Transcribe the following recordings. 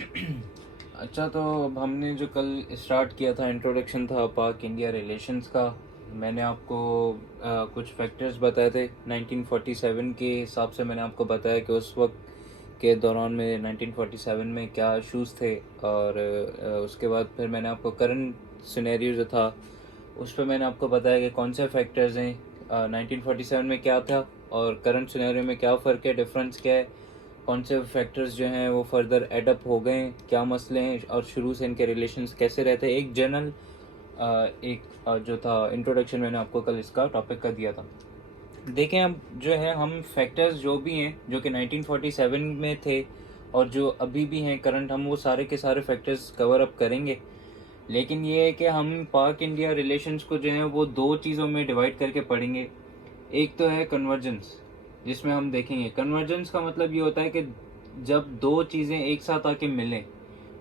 अच्छा, तो अब हमने जो कल स्टार्ट किया था, इंट्रोडक्शन था पाक इंडिया रिलेशंस का। मैंने आपको कुछ फैक्टर्स बताए थे 1947 के हिसाब से। मैंने आपको बताया कि उस वक्त के दौरान में 1947 में क्या इशूज़ थे, और उसके बाद फिर मैंने आपको करंट सिनेरियो जो था उस पर मैंने आपको बताया कि कौन से फैक्टर्स हैं, 1947 में क्या था और करंट सिनेरियो में क्या फ़र्क है, डिफरेंस क्या है, कौन से फैक्टर्स जो हैं वो फर्दर एडअप हो गए हैं, क्या मसले हैं और शुरू से इनके रिलेशंस कैसे रहते हैं। एक जनरल जो था इंट्रोडक्शन मैंने आपको कल इसका टॉपिक का दिया था। देखें, अब जो है हम फैक्टर्स जो भी हैं जो कि 1947 में थे और जो अभी भी हैं करंट, हम वो सारे के सारे फैक्टर्स कवर अप करेंगे। लेकिन ये है कि हम पाक इंडिया रिलेशंस को जो है वो दो चीज़ों में डिवाइड करके पढ़ेंगे। एक तो है कन्वर्जेंस, जिसमें हम देखेंगे कन्वर्जेंस का मतलब ये होता है कि जब दो चीज़ें एक साथ आके मिलें।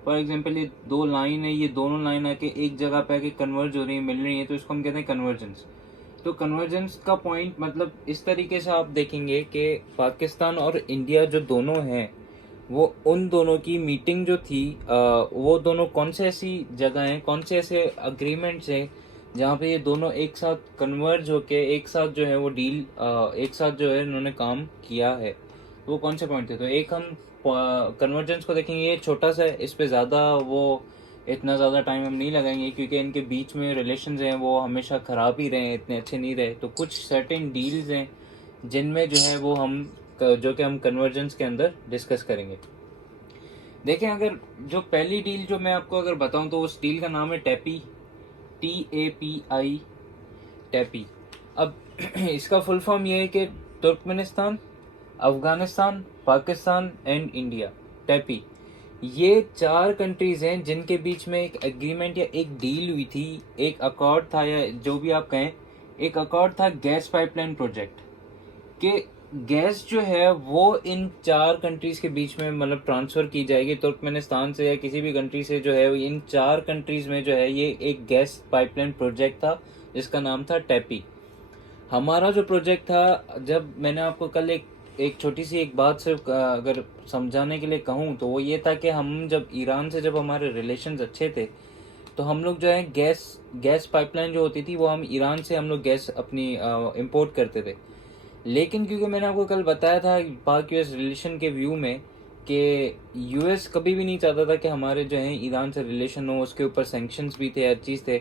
फॉर एग्जांपल, ये दो लाइन है, ये दोनों लाइन आके एक जगह पे आके कन्वर्ज हो रही है, मिल रही है, तो इसको हम कहते हैं कन्वर्जेंस। तो कन्वर्जेंस का पॉइंट मतलब इस तरीके से आप देखेंगे कि पाकिस्तान और इंडिया जो दोनों हैं वो उन दोनों की मीटिंग जो थी, वो दोनों कौन से ऐसी जगह हैं, कौन से ऐसे अग्रीमेंट्स हैं जहाँ पे ये दोनों एक साथ कन्वर्ज होके एक साथ जो है वो डील, एक साथ जो है इन्होंने काम किया है। वो कौन से पॉइंट थे? तो एक हम कन्वर्जेंस को देखेंगे, ये छोटा सा है, इस पे ज़्यादा वो इतना ज़्यादा टाइम हम नहीं लगाएंगे क्योंकि इनके बीच में रिलेशंस हैं वो हमेशा ख़राब ही रहे हैं, इतने अच्छे नहीं रहे। तो कुछ सर्टेन डील्स हैं जिनमें जो है वो हम जो कि हम कन्वर्जेंस के अंदर डिस्कस करेंगे। देखें, अगर जो पहली डील जो मैं आपको अगर बताऊं तो उस डील का नाम है टैपी, TAPI, टैपी। अब इसका फुल फॉर्म ये है कि Turkmenistan, Afghanistan, Pakistan and India, TAPI, ये चार कंट्रीज हैं जिनके बीच में एक एग्रीमेंट या एक डील हुई थी, एक अकॉर्ड था या जो भी आप कहें। एक अकॉर्ड था गैस पाइपलाइन प्रोजेक्ट कि गैस जो है वो इन चार कंट्रीज के बीच में मतलब ट्रांसफर की जाएगी, तुर्कमेनिस्तान से या किसी भी कंट्री से जो है इन चार कंट्रीज में जो है ये एक गैस पाइपलाइन प्रोजेक्ट था जिसका नाम था टैपी। हमारा जो प्रोजेक्ट था, जब मैंने आपको कल एक एक छोटी सी एक बात सिर्फ अगर समझाने के लिए कहूँ तो वो ये था कि हम जब ईरान से जब हमारे रिलेशंस अच्छे थे तो हम लोग जो है गैस गैस पाइपलाइन जो होती थी वो हम ईरान से हम लोग गैस अपनी इंपोर्ट करते थे। लेकिन क्योंकि मैंने आपको कल बताया था पाक यूएस रिलेशन के व्यू में कि यूएस कभी भी नहीं चाहता था कि हमारे जो है ईरान से रिलेशन हो, उसके ऊपर सैंक्शंस भी थे, हर चीज़ थे।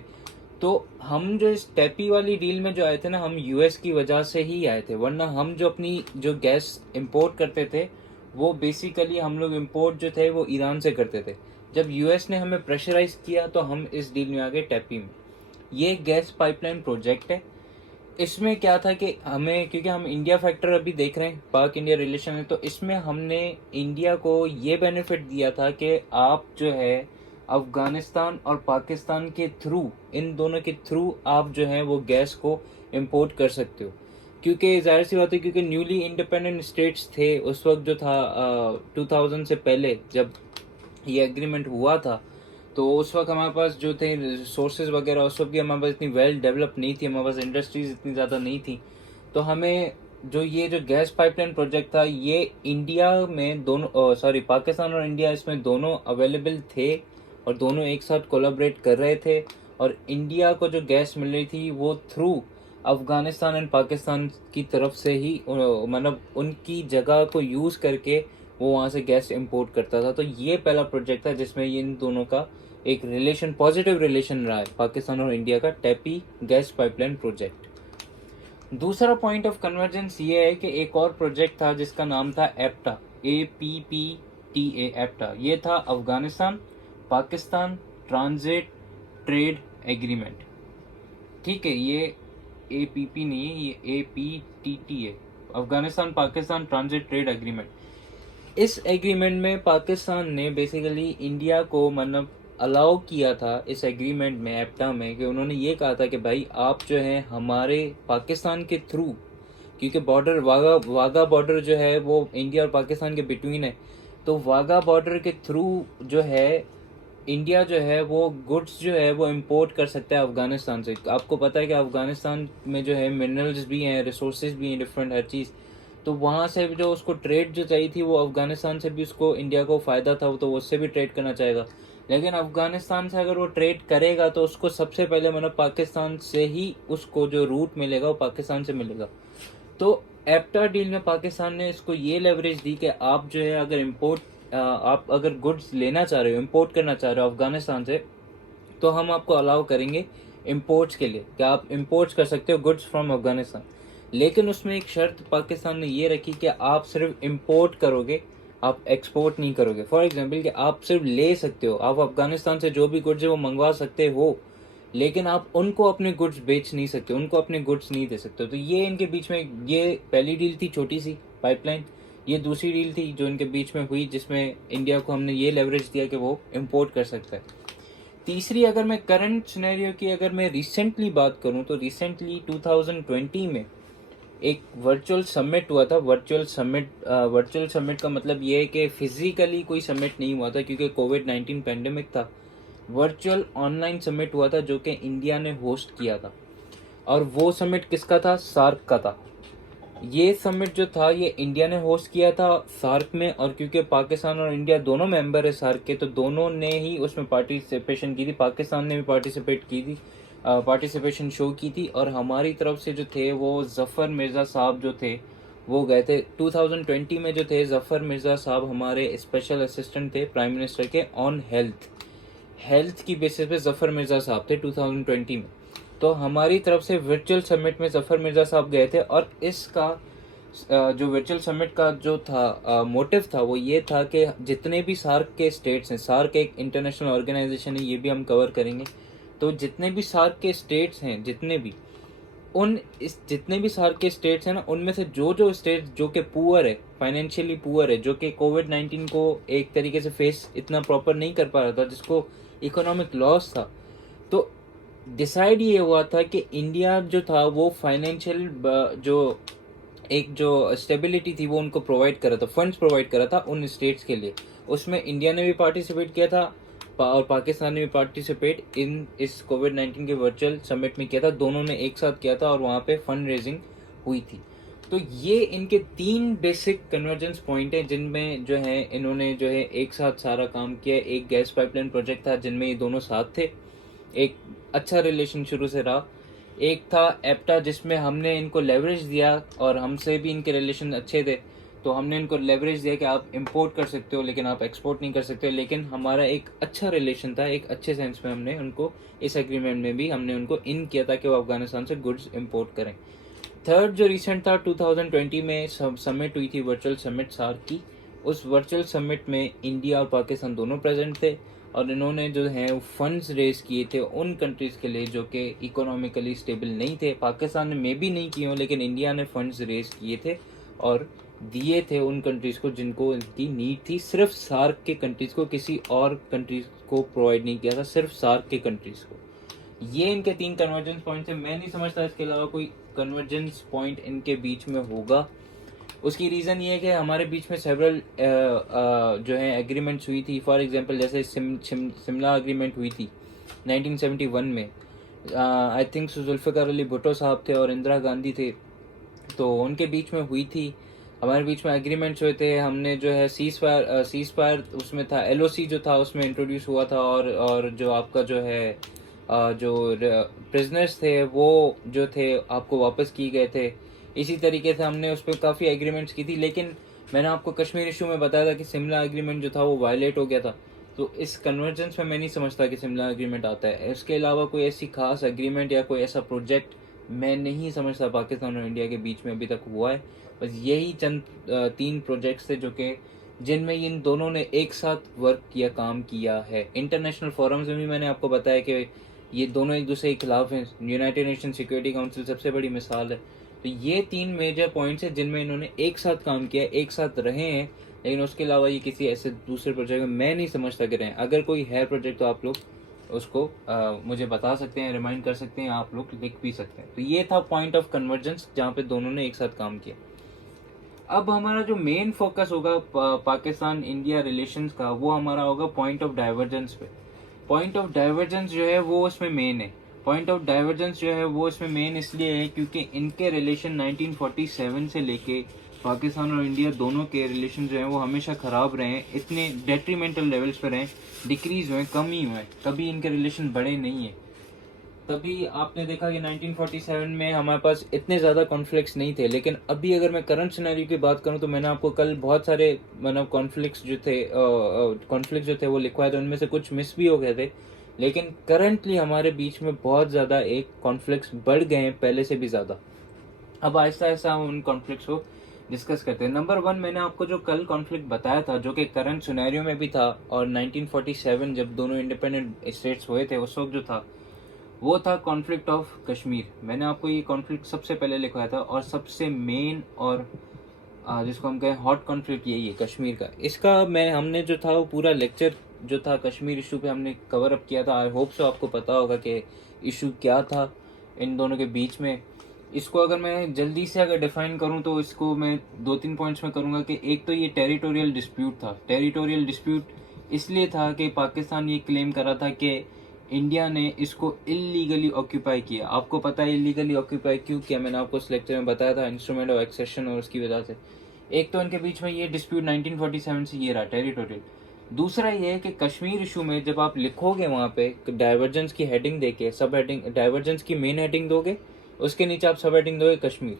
तो हम जो इस टैपी वाली डील में जो आए थे ना, हम यूएस की वजह से ही आए थे, वरना हम जो अपनी जो गैस इंपोर्ट करते थे वो बेसिकली हम लोग इंपोर्ट जो थे वो ईरान से करते थे। जब यूएस ने हमें प्रेशराइज किया तो हम इस डील में आ गए टैपी में। ये गैस पाइपलाइन प्रोजेक्ट है। इसमें क्या था कि हमें, क्योंकि हम इंडिया फैक्टर अभी देख रहे हैं, पाक इंडिया रिलेशन है, तो इसमें हमने इंडिया को ये बेनिफिट दिया था कि आप जो है अफगानिस्तान और पाकिस्तान के थ्रू, इन दोनों के थ्रू आप जो है वो गैस को इंपोर्ट कर सकते हो। क्योंकि जाहिर सी बात है, क्योंकि न्यूली इंडिपेंडेंट स्टेट्स थे उस वक्त जो था, 2000 से पहले जब ये एग्रीमेंट हुआ था, तो उस वक्त हमारे पास जो थे रिसोर्सेज वगैरह उस वक्त भी हमारे पास इतनी वेल डेवलप नहीं थी, हमारे पास इंडस्ट्रीज इतनी ज़्यादा नहीं थी। तो हमें जो ये जो गैस पाइपलाइन प्रोजेक्ट था ये इंडिया में दोनों, सॉरी, पाकिस्तान और इंडिया इसमें दोनों अवेलेबल थे और दोनों एक साथ कोलैबोरेट कर रहे थे। और इंडिया को जो गैस मिल रही थी वो थ्रू अफगानिस्तान एंड पाकिस्तान की तरफ से ही, मतलब उनकी जगह को यूज़ करके वो वहाँ से गैस इंपोर्ट करता था। तो ये पहला प्रोजेक्ट था जिसमें इन दोनों का एक रिलेशन, पॉजिटिव रिलेशन रहा है, पाकिस्तान और इंडिया का, टैपी गैस पाइपलाइन प्रोजेक्ट। दूसरा पॉइंट ऑफ कन्वर्जेंस ये है कि एक और प्रोजेक्ट था जिसका नाम था एप्टा, APPTA, एप्टा। ये था Afghanistan Pakistan transit trade agreement. ठीक है, ये APP नहीं है, ये APTT है, Afghanistan Pakistan transit trade agreement. इस एग्रीमेंट में पाकिस्तान ने बेसिकली इंडिया को मतलब अलाउ किया था इस एग्रीमेंट में, एप्टा में, कि उन्होंने ये कहा था कि भाई आप जो है हमारे पाकिस्तान के थ्रू, क्योंकि बॉर्डर वाघा वाघा बॉर्डर जो है वो इंडिया और पाकिस्तान के बिटवीन है, तो वाघा बॉर्डर के थ्रू जो है इंडिया जो है वो गुड्स जो है वो इंपोर्ट कर सकता है अफगानिस्तान से। आपको पता है कि अफगानिस्तान में जो है मिनरल्स भी हैं, रिसोर्सेज भी हैं, डिफरेंट हर चीज़। तो वहाँ से भी जो उसको ट्रेड जो चाहिए थी वो अफगानिस्तान से भी उसको इंडिया को फ़ायदा था, तो उससे भी ट्रेड करना चाहेगा। लेकिन अफगानिस्तान से अगर वो ट्रेड करेगा तो उसको सबसे पहले मतलब पाकिस्तान से ही उसको जो रूट मिलेगा वो पाकिस्तान से मिलेगा। तो एप्टा डील में पाकिस्तान ने इसको ये लेवरेज दी कि आप जो है अगर आप अगर गुड्स लेना चाह रहे हो, इम्पोर्ट करना चाह रहे हो अफगानिस्तान से, तो हम आपको अलाउ करेंगे इम्पोर्ट्स के लिए कि आप इम्पोर्ट्स कर सकते हो गुड्स फ्रॉम अफगानिस्तान। लेकिन उसमें एक शर्त पाकिस्तान ने ये रखी कि आप सिर्फ इम्पोर्ट करोगे, आप एक्सपोर्ट नहीं करोगे। फॉर एग्जांपल कि आप सिर्फ ले सकते हो, आप अफगानिस्तान से जो भी गुड्स है वो मंगवा सकते हो, लेकिन आप उनको अपने गुड्स बेच नहीं सकते, उनको अपने गुड्स नहीं दे सकते। तो ये इनके बीच में ये पहली डील थी, छोटी सी पाइपलाइन। ये दूसरी डील थी जो इनके बीच में हुई, जिसमें इंडिया को हमने ये लेवरेज दिया कि वो इम्पोर्ट कर सकता है। तीसरी, अगर मैं करंट सिनेरियो की अगर मैं रिसेंटली बात करूं तो रिसेंटली 2020 में एक वर्चुअल समिट हुआ था। वर्चुअल समिट का मतलब ये है कि फिजिकली कोई समिट नहीं हुआ था क्योंकि कोविड-19 पैंडेमिक था। वर्चुअल ऑनलाइन समिट हुआ था जो कि इंडिया ने होस्ट किया था, और वो समिट किसका था? सार्क का था। ये समिट जो था ये इंडिया ने होस्ट किया था सार्क में, और क्योंकि पाकिस्तान और इंडिया दोनों मेंबर है सार्क के, तो दोनों ने ही उसमें पार्टिसिपेशन की थी। पाकिस्तान ने भी पार्टिसिपेट की थी, पार्टिसिपेशन शो की थी, और हमारी तरफ से जो थे वो जफ़र मिर्ज़ा साहब जो थे वो गए थे 2020 में। जो थे जफ़र मिर्ज़ा साहब हमारे स्पेशल असिस्टेंट थे प्राइम मिनिस्टर के ऑन हेल्थ की बेसिस पे जफ़र मिर्ज़ा साहब थे 2020 में। तो हमारी तरफ से वर्चुअल समिट में जफ़र मिर्ज़ा साहब गए थे, और इसका जो वर्चुअल समिट का जो था मोटिव था वो ये था कि जितने भी सार्क के स्टेट्स हैं, सार्क एक इंटरनेशनल ऑर्गेनाइजेशन है, ये भी हम कवर करेंगे। तो जितने भी सार्क के स्टेट्स हैं, जितने भी सार्क के स्टेट्स हैं ना, उनमें से जो स्टेट्स जो कि पुअर है, फाइनेंशियली पुअर है, जो कि कोविड-19 को एक तरीके से फेस इतना प्रॉपर नहीं कर पा रहा था, जिसको इकोनॉमिक लॉस था, तो डिसाइड ये हुआ था कि इंडिया जो था वो फाइनेंशियल जो स्टेबिलिटी थी वो उनको प्रोवाइड करा था, फंड्स प्रोवाइड करा था उन स्टेट्स के लिए। उसमें इंडिया ने भी पार्टिसिपेट किया था और पाकिस्तान ने भी पार्टिसिपेट इस कोविड-19 के वर्चुअल समिट में किया था। दोनों ने एक साथ किया था और वहाँ पे फंड रेजिंग हुई थी। तो ये इनके 3 बेसिक कन्वर्जेंस पॉइंट हैं जिनमें जो है इन्होंने जो है एक साथ सारा काम किया। एक गैस पाइपलाइन प्रोजेक्ट था जिनमें ये दोनों साथ थे, एक अच्छा रिलेशन शुरू से रहा। एक था एप्टा जिसमें हमने इनको लेवरेज दिया और हमसे भी इनके रिलेशन अच्छे थे, तो हमने इनको लेवरेज दिया कि आप इंपोर्ट कर सकते हो लेकिन आप एक्सपोर्ट नहीं कर सकते। लेकिन हमारा एक अच्छा रिलेशन था, एक अच्छे सेंस में हमने उनको इस एग्रीमेंट में भी हमने उनको इन किया था कि वो अफगानिस्तान से गुड्स इंपोर्ट करें। थर्ड जो रिसेंट था 2020 में समिट हुई थी, वर्चुअल समिट सार्क की। उस वर्चुअल समिट में इंडिया और पाकिस्तान दोनों प्रेजेंट थे, और इन्होंने जो है फंड्स रेज किए थे उन कंट्रीज़ के लिए जो कि इकोनॉमिकली स्टेबल नहीं थे। पाकिस्तान ने मे भी नहीं किए हों, लेकिन इंडिया ने फंड्स रेज किए थे और दिए थे उन कंट्रीज़ को जिनको इनकी नीड थी। सिर्फ सार्क के कंट्रीज़ को, किसी और कंट्रीज़ को प्रोवाइड नहीं किया था, सिर्फ सार्क के कंट्रीज़ को। ये इनके 3 कन्वर्जेंस पॉइंट है। मैं नहीं समझता इसके अलावा कोई कन्वर्जेंस पॉइंट इनके बीच में होगा। उसकी रीज़न ये है कि हमारे बीच में सेवरल जो है एग्रीमेंट्स हुई थी। फॉर एग्जांपल जैसे शिमला एग्रीमेंट हुई थी 1971 में। आई थिंक जुल्फ़िकार अली भुट्टो साहब थे और इंदिरा गांधी थे, तो उनके बीच में हुई थी। हमारे बीच में एग्रीमेंट्स हुए थे। हमने जो है सीज फायर उसमें था, LOC जो था उसमें इंट्रोड्यूस हुआ था, और जो आपका जो है जो प्रिजनर्स थे वो जो थे आपको वापस किए गए थे। इसी तरीके से हमने उस पर काफ़ी एग्रीमेंट्स की थी। लेकिन मैंने आपको कश्मीर इशू में बताया था कि शिमला एग्रीमेंट जो था वो वायलेट हो गया था। तो इस कन्वर्जेंस में मैं नहीं समझता कि शिमला एग्रीमेंट आता है। इसके अलावा कोई ऐसी खास एग्रीमेंट या कोई ऐसा प्रोजेक्ट मैं नहीं समझता पाकिस्तान और इंडिया के बीच में अभी तक हुआ है। बस यही चंद 3 प्रोजेक्ट्स थे जो कि जिनमें इन दोनों ने एक साथ वर्क किया, काम किया है। इंटरनेशनल फोरम्स में भी मैंने आपको बताया कि ये दोनों एक दूसरे के खिलाफ हैं। यूनाइटेड नेशन सिक्योरिटी काउंसिल सबसे बड़ी मिसाल है। तो ये 3 मेजर पॉइंट्स हैं जिनमें इन्होंने एक साथ काम किया, एक साथ रहे हैं। लेकिन उसके अलावा ये किसी ऐसे दूसरे प्रोजेक्ट में मैं नहीं समझता कि रहें। अगर कोई है प्रोजेक्ट तो आप लोग उसको मुझे बता सकते हैं, रिमाइंड कर सकते हैं, आप लोग लिख भी सकते हैं। तो ये था पॉइंट ऑफ कन्वर्जेंस जहाँ पे दोनों ने एक साथ काम किया। अब हमारा जो मेन फोकस होगा पाकिस्तान इंडिया रिलेशंस का, वो हमारा होगा पॉइंट ऑफ डाइवर्जेंस पे। पॉइंट ऑफ डाइवर्जेंस जो है वो उसमें मेन है। पॉइंट ऑफ डाइवर्जेंस जो है वो इसमें मेन इसलिए है क्योंकि इनके रिलेशन 1947 से लेके पाकिस्तान और इंडिया दोनों के रिलेशन जो हैं वो हमेशा ख़राब रहे हैं, इतने डेट्रीमेंटल लेवल्स पर हैं, डिक्रीज़ हुए, कम ही हुए, कभी इनके रिलेशन बढ़े नहीं है। तभी आपने देखा कि 1947 में हमारे पास इतने ज़्यादा कॉन्फ्लिक्ट्स नहीं थे, लेकिन अभी अगर मैं करंट सिनेरियो की बात करूं तो मैंने आपको कल बहुत सारे मतलब कॉन्फ्लिक्ट्स जो थे वो लिखवाए थे, उनमें से कुछ मिस भी हो गए थे, लेकिन करंटली हमारे बीच में बहुत ज़्यादा एक कॉन्फ्लिक्ट्स बढ़ गए हैं पहले से भी ज़्यादा। अब आहिस्ता आहिस्ता हम उन कॉन्फ्लिक्ट्स को डिस्कस करते हैं। नंबर 1, मैंने आपको जो कल कॉन्फ्लिक्ट बताया था जो कि करंट सिनेरियो में भी था, और 1947 जब दोनों इंडिपेंडेंट स्टेट्स हुए थे उस वक्त जो था वो था कॉन्फ्लिक्ट ऑफ कश्मीर। मैंने आपको ये कॉन्फ्लिक्ट सबसे पहले लिखवाया था, और सबसे मेन और जिसको हम कहें हॉट कॉन्फ्लिक्ट यही है कश्मीर का। इसका हमने जो था वो पूरा लेक्चर जो था कश्मीर इशू पे हमने कवर अप किया था। आई होप सो आपको पता होगा कि इशू क्या था इन दोनों के बीच में। इसको अगर मैं जल्दी से अगर डिफाइन करूं तो इसको मैं 2-3 पॉइंट्स में करूंगा कि एक तो ये टेरिटोरियल डिस्प्यूट था। टेरिटोरियल डिस्प्यूट इसलिए था कि पाकिस्तान ये क्लेम कर रहा था कि इंडिया ने इसको इलीगली ऑक्यूपाई किया। आपको पता है इलीगली ऑक्यूपाई क्यों किया, मैंने आपको इस लेक्चर में बताया था, इंस्ट्रूमेंट ऑफ एक्सेशन और उसकी वजह से। एक तो इनके बीच में ये डिस्प्यूट 1947 से ये रहा टेरिटोरियल। दूसरा ये है कि कश्मीर इशू में जब आप लिखोगे वहाँ पे डाइवर्जेंस की हेडिंग देके, सब हेडिंग डाइवर्जेंस की मेन हेडिंग दोगे, उसके नीचे आप सब हेडिंग दोगे कश्मीर।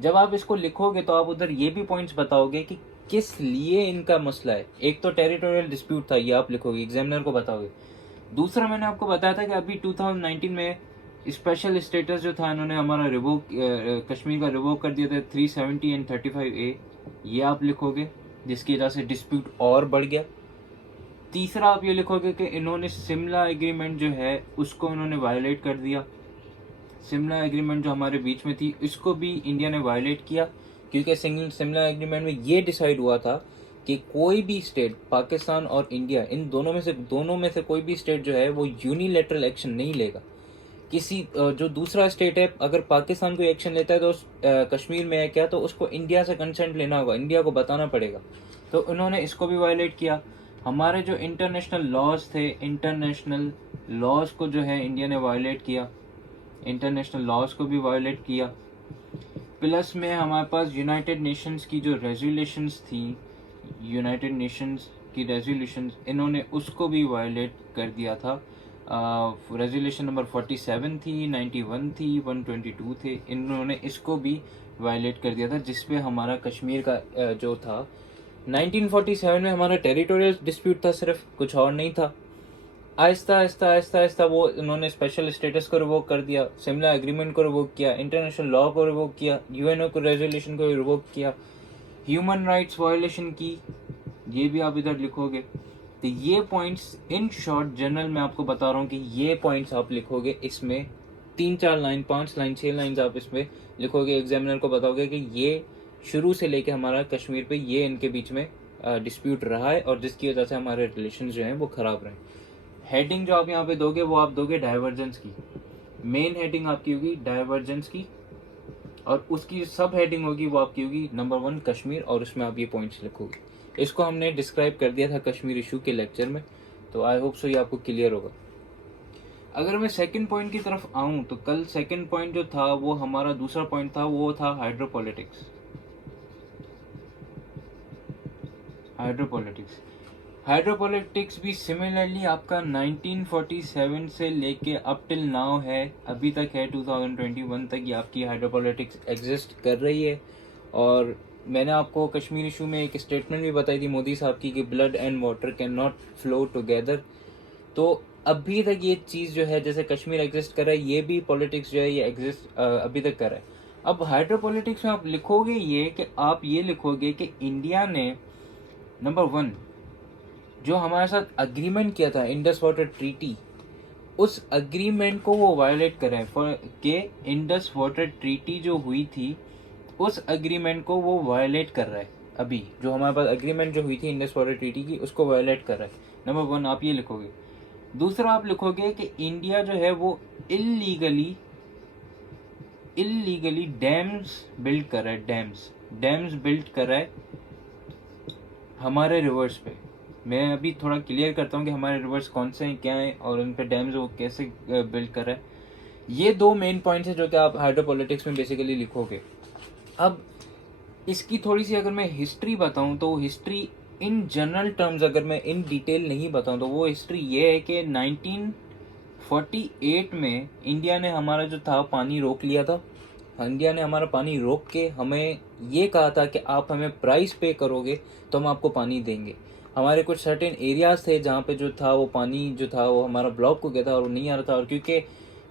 जब आप इसको लिखोगे तो आप उधर ये भी पॉइंट्स बताओगे कि किस लिए इनका मसला है। एक तो टेरिटोरियल डिस्प्यूट था, ये आप लिखोगे, एग्जामिनर को बताओगे। दूसरा मैंने आपको बताया था कि अभी 2019 में स्पेशल स्टेटस जो था इन्होंने हमारा रिवोक कश्मीर का रिवोक कर दिया था 370 एंड 35A, ये आप लिखोगे, जिसकी वजह से डिस्प्यूट और बढ़ गया। तीसरा आप ये लिखोगे कि इन्होंने शिमला एग्रीमेंट जो है उसको इन्होंने वायलेट कर दिया। शिमला एग्रीमेंट जो हमारे बीच में थी इसको भी इंडिया ने वायलेट किया, क्योंकि शिमला एग्रीमेंट में ये डिसाइड हुआ था कि कोई भी स्टेट, पाकिस्तान और इंडिया, इन दोनों में से कोई भी स्टेट जो है वो यूनिलैटरल एक्शन नहीं लेगा। किसी जो दूसरा स्टेट है अगर पाकिस्तान कोई एक्शन लेता है तो कश्मीर में है क्या, तो उसको इंडिया से कंसेंट लेना होगा, इंडिया को बताना पड़ेगा। तो उन्होंने इसको भी वायलेट किया। हमारे जो इंटरनेशनल लॉज थे, इंटरनेशनल लॉज को जो है इंडिया ने वायलेट किया, इंटरनेशनल लॉज को भी वायलेट किया। प्लस में हमारे पास यूनाइटेड नेशंस की जो रेजोल्यूशंस थी, यूनाइटेड नेशंस की रेजोल्यूशंस, इन्होंने उसको भी वायलेट कर दिया था। रेजोल्यूशन नंबर 47 थी, 91 थी, 122 थे, इन्होंने इसको भी वायलेट कर दिया था, जिसपे हमारा कश्मीर का जो था 1947 में हमारा टेरिटोरियल डिस्प्यूट था, सिर्फ कुछ और नहीं था। आहिस्ता आहिस्ता आहिस्ता आहिस्ता वो इन्होंने स्पेशल स्टेटस को रिवोक कर दिया, शिमला एग्रीमेंट को रिवोक किया, इंटरनेशनल लॉ को रिवोक किया, यूएनओ को रेजोल्यूशन को रिवोक किया, ह्यूमन राइट्स वायलेशन की, ये भी आप इधर लिखोगे। तो ये पॉइंट्स इन शॉर्ट जनरल मैं आपको बता रहा हूँ कि ये पॉइंट्स आप लिखोगे, इसमें 3-4 लाइन, 5 लाइन, 6 लाइन आप इसमें लिखोगे, एग्जामिनर को बताओगे कि ये शुरू से लेके हमारा कश्मीर पे ये इनके बीच में डिस्प्यूट रहा है और जिसकी वजह से हमारे रिलेशन जो हैं वो खराब रहे। हेडिंग जो आप यहाँ पे दोगे वो आप दोगे डाइवर्जेंस की, मेन हेडिंग आपकी होगी डाइवर्जेंस की, और उसकी सब हेडिंग होगी वो आपकी होगी नंबर 1 कश्मीर, और उसमें आप ये पॉइंट्स लिखोगे। इसको हमने डिस्क्राइब कर दिया था कश्मीर इशू के लेक्चर में, तो आई होप सो ये आपको क्लियर होगा। अगर मैं सेकंड पॉइंट की तरफ आऊं तो कल सेकंड पॉइंट जो था वो हमारा दूसरा पॉइंट था, वो था हाइड्रोपॉलिटिक्स। हाइड्रोपॉलिटिक्स भी सिमिलरली आपका 1947 से लेके अप टिल नाउ है, अभी तक है 2021 तक ये आपकी हाइड्रोपॉलिटिक्स एग्जिस्ट कर रही है। और मैंने आपको कश्मीर इशू में एक स्टेटमेंट भी बताई थी मोदी साहब की कि blood and water can not flow together. तो अभी तक ये चीज़ जो है, जैसे कश्मीर एग्जिस्ट कर रहा है, ये भी पॉलिटिक्स जो है ये एग्जिस्ट अभी तक कर रहा है। अब हाइड्रोपॉलिटिक्स में आप लिखोगे ये कि आप ये लिखोगे कि इंडिया ने नंबर 1 जो हमारे साथ अग्रीमेंट किया था इंडस वाटर ट्रीटी, उस अग्रीमेंट को वो वायलेट कर रहे हैं। कि इंडस वाटर ट्रीटी जो हुई थी उस अग्रीमेंट को वो वायलेट कर रहा है। अभी जो हमारे पास अग्रीमेंट जो हुई थी इंडस वाटर ट्रीटी की, उसको वायलेट कर रहा है। नंबर 1 आप ये लिखोगे। दूसरा आप लिखोगे कि इंडिया जो है वो इलीगली डैम्स बिल्ड कर रहा है, डैम्स बिल्ड कर रहा है हमारे रिवर्स पे। मैं अभी थोड़ा क्लियर करता हूँ कि हमारे रिवर्स कौन से हैं, क्या हैं, और उन पे डैम्स वो कैसे बिल्ड कर रहा है। ये 2 मेन पॉइंट्स हैं जो कि आप हाइड्रोपॉलिटिक्स में बेसिकली लिखोगे। अब इसकी थोड़ी सी अगर मैं हिस्ट्री बताऊं तो हिस्ट्री इन जनरल टर्म्स अगर मैं इन डिटेल नहीं बताऊं तो वो हिस्ट्री ये है कि 1948 में इंडिया ने हमारा जो था पानी रोक लिया था। इंडिया ने हमारा पानी रोक के हमें ये कहा था कि आप हमें प्राइस पे करोगे तो हम आपको पानी देंगे। हमारे कुछ सर्टेन एरियाज थे जहाँ पे जो था वो पानी जो था वो हमारा ब्लॉक हो गया था और वो नहीं आ रहा था, और क्योंकि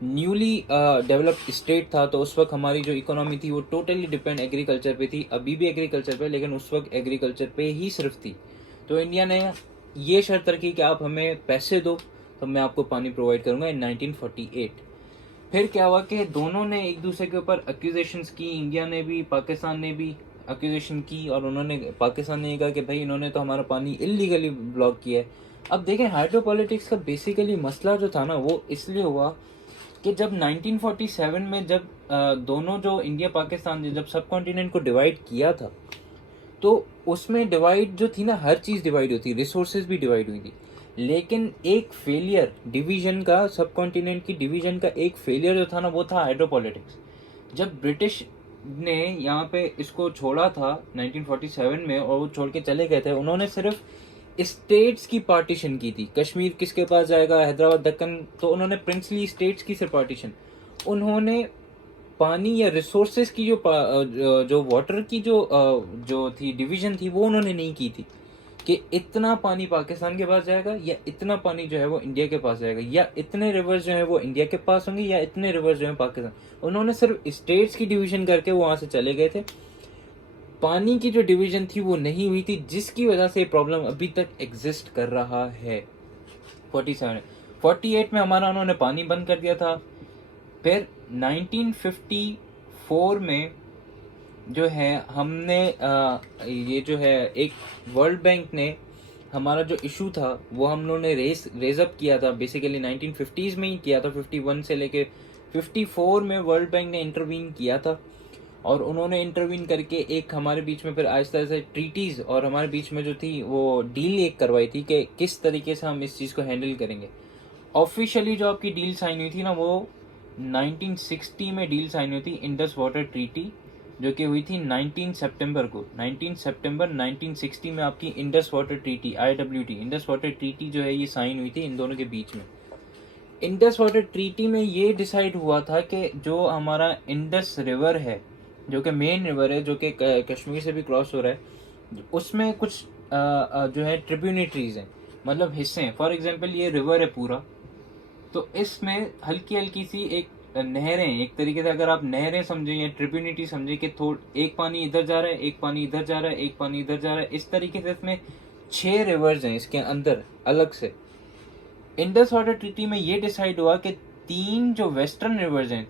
न्यूली डेवलप्ड स्टेट था तो उस वक्त हमारी जो इकोनॉमी थी वो टोटली डिपेंड एग्रीकल्चर पे थी। अभी भी एग्रीकल्चर पे, लेकिन उस वक्त एग्रीकल्चर पे ही सिर्फ थी। तो इंडिया ने ये शर्त रखी कि आप हमें पैसे दो तो मैं आपको पानी प्रोवाइड करूंगा इन 1948। फिर क्या हुआ कि दोनों ने एक दूसरे के ऊपर अक्यूजेशंस की, इंडिया ने भी पाकिस्तान ने भी अक्यूजेशन की, और उन्होंने पाकिस्तान ने कहा कि भाई इन्होंने तो हमारा पानी इलीगली ब्लॉक किया है। अब देखें हाइड्रोपॉलिटिक्स का बेसिकली मसला जो था ना वो इसलिए हुआ कि जब 1947 में जब दोनों जो इंडिया पाकिस्तान ने जब सब कॉन्टिनेंट को डिवाइड किया था तो उसमें डिवाइड जो थी ना, हर चीज़ डिवाइड हुई थी, रिसोर्सेज भी डिवाइड हुई थी, लेकिन एक फेलियर डिवीजन का, सब कॉन्टिनेंट की डिवीजन का एक फेलियर जो था ना वो था हाइड्रोपॉलिटिक्स। जब ब्रिटिश ने यहाँ पे इसको छोड़ा था 1947 में और वो छोड़ के चले गए थे, उन्होंने सिर्फ स्टेट्स की पार्टीशन की थी। कश्मीर किसके पास जाएगा, हैदराबाद, दक्कन, तो उन्होंने प्रिंसली स्टेट्स की सिर्फ पार्टीशन। उन्होंने पानी या रिसोर्सेज की जो वाटर की जो थी डिवीजन थी वो उन्होंने नहीं की थी कि इतना पानी पाकिस्तान के पास जाएगा या इतना पानी जो है वो इंडिया के पास जाएगा, या इतने रिवर्स जो है वो इंडिया के पास होंगे या इतने रिवर्स जो है पाकिस्तान। उन्होंने सिर्फ स्टेट्स की डिवीजन करके वो वहां से चले गए थे। पानी की जो डिवीजन थी वो नहीं हुई थी, जिसकी वजह से प्रॉब्लम अभी तक एग्जिस्ट कर रहा है। 48 में हमारा उन्होंने पानी बंद कर दिया था। फिर 1954 में जो है हमने ये जो है एक वर्ल्ड बैंक ने हमारा जो इशू था वो हम लोगों ने रेज अप किया था, बेसिकली 1950s में ही किया था। 51 से लेके 54 में वर्ल्ड बैंक ने इंटरवीन किया था, और उन्होंने इंटरवीन करके एक हमारे बीच में फिर आहिस्ता आहिस्ता ट्रीटीज और हमारे बीच में जो थी वो डील एक करवाई थी कि किस तरीके से हम इस चीज़ को हैंडल करेंगे। ऑफिशियली जो आपकी डील साइन हुई थी ना वो 1960 में डील साइन हुई थी, इंडस वाटर ट्रीटी, जो कि हुई थी 19 सितंबर को। 19 सितंबर 1960 में आपकी Indus water treaty, IWT Indus water treaty जो है ये साइन हुई थी इन दोनों के बीच में। इंडस वाटर ट्रीटी में ये डिसाइड हुआ था कि जो हमारा इंडस रिवर है, जो कि मेन रिवर है, जो कि कश्मीर से भी क्रॉस हो रहा है, उसमें कुछ जो है ट्रिब्यूनिटरीज हैं, मतलब हिस्से हैं। फॉर एग्जांपल ये रिवर है पूरा, तो इसमें हल्की हल्की सी एक नहरें, एक तरीके से अगर आप नहरें समझें या ट्रिब्यूनिटी समझें कि एक पानी इधर जा रहा है, एक पानी इधर जा रहा है, एक पानी इधर जा रहा है, इस तरीके से इसमें 6 रिवर्स हैं इसके अंदर अलग से। इंडस वाटर ट्रीटी में ये डिसाइड हुआ कि 3 जो वेस्टर्न रिवर्स हैं,